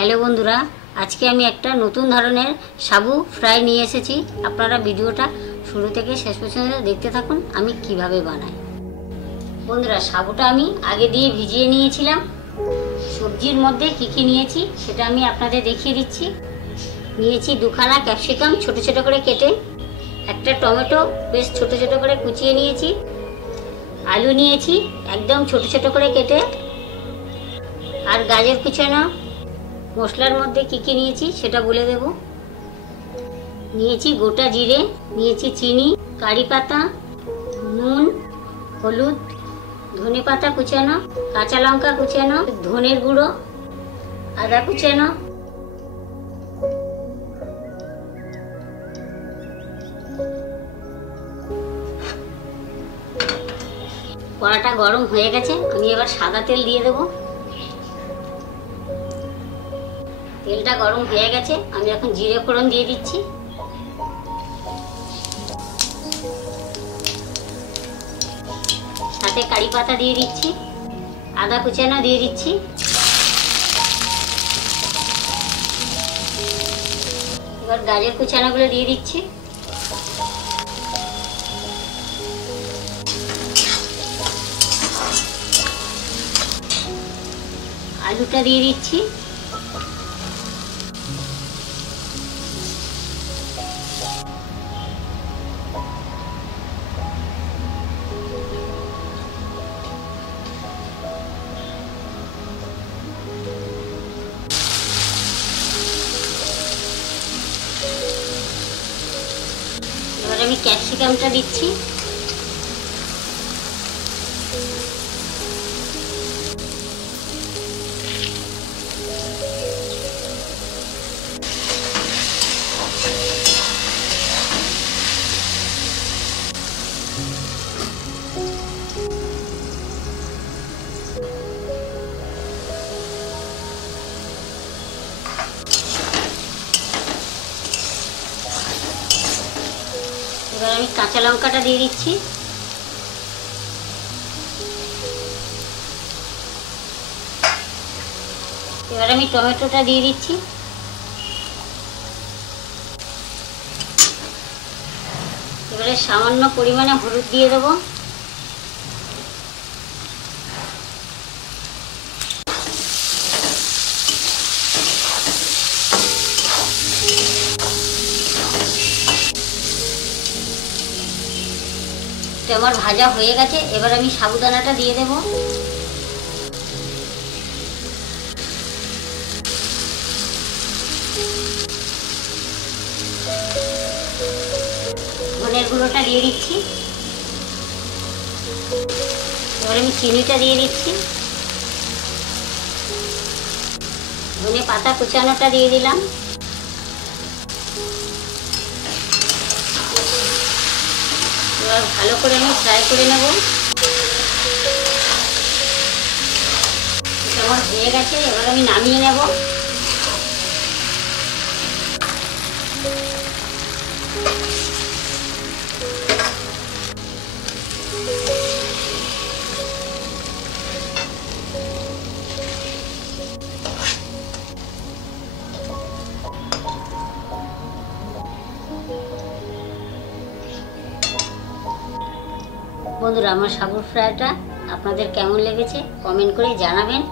Hello বন্ধুরা, আজকে আমি একটা নতুন ধরনের সাবু ফ্রাই নিয়ে এসেছি। আপনারা ভিডিওটা শুরু থেকে শেষ পর্যন্ত দেখতে থাকুন আমি কিভাবে বানাই। বন্ধুরা, সাবুটা আমি আগে দিয়ে ভিজিয়ে নিয়েছিলাম। সবজির মধ্যে কী কী নিয়েছি সেটা আমি আপনাদের দেখিয়ে দিচ্ছি। নিয়েছি দুখানা ক্যাপসিকাম ছোট ছোট করে কেটে, একটা টমেটো বেশ ছোট ছোট করে কুচিয়ে নিয়েছি, আলু নিয়েছি একদম ছোট ছোট করে কেটে, আর গাজর কুচানো। মশলার মধ্যে কী কী নিয়েছি সেটা বলে দেব। নিয়েছি গোটা জিরে, নিয়েছি চিনি, কারি পাতা, নুন, হলুদ, ধনে পাতা কুচানো, কাঁচা লঙ্কা কুচানো, ধনের গুঁড়ো, আদা কুচানো। কড়াটা গরম হয়ে গেছে, আমি এবার সাদা তেল দিয়ে দেবো। তেলটা গরম হয়ে গেছে, আমি এখন জিরে ফোড়ন দিয়ে দিচ্ছি। সাথে কারি পাতা দিয়ে দিচ্ছি, আদা কুচানো দিয়ে দিচ্ছি। এবার গাজর কুচানোগুলো দিয়ে দিচ্ছি। আলুটা দিয়ে দিচ্ছি। এবার আমি ক্যাপসিকামটা দিচ্ছি। এবার আমি কাঁচা লঙ্কাটা দিয়ে দিচ্ছি। এবার আমি টমেটোটা দিয়ে দিচ্ছি। এবারে সামান্য পরিমাণে হলুদ দিয়ে দেবো। আমার ভাজা হয়ে গেছে, এবার আমি সাবুদানাটা দিয়ে দেব। ধনের গুঁড়োটা দিয়ে দিচ্ছি। এবার আমি চিনিটা দিয়ে দিচ্ছি। ধনে পাতা কুচানোটা দিয়ে দিলাম। এবার ভালো করে আমি ফ্রাই করে নেব। আমার হয়ে গেছে, এবার আমি নামিয়ে নেব। বন্ধুরা, আমার সাবুর ফ্রাইটা আপনাদের কেমন লেগেছে কমেন্ট করে জানাবেন।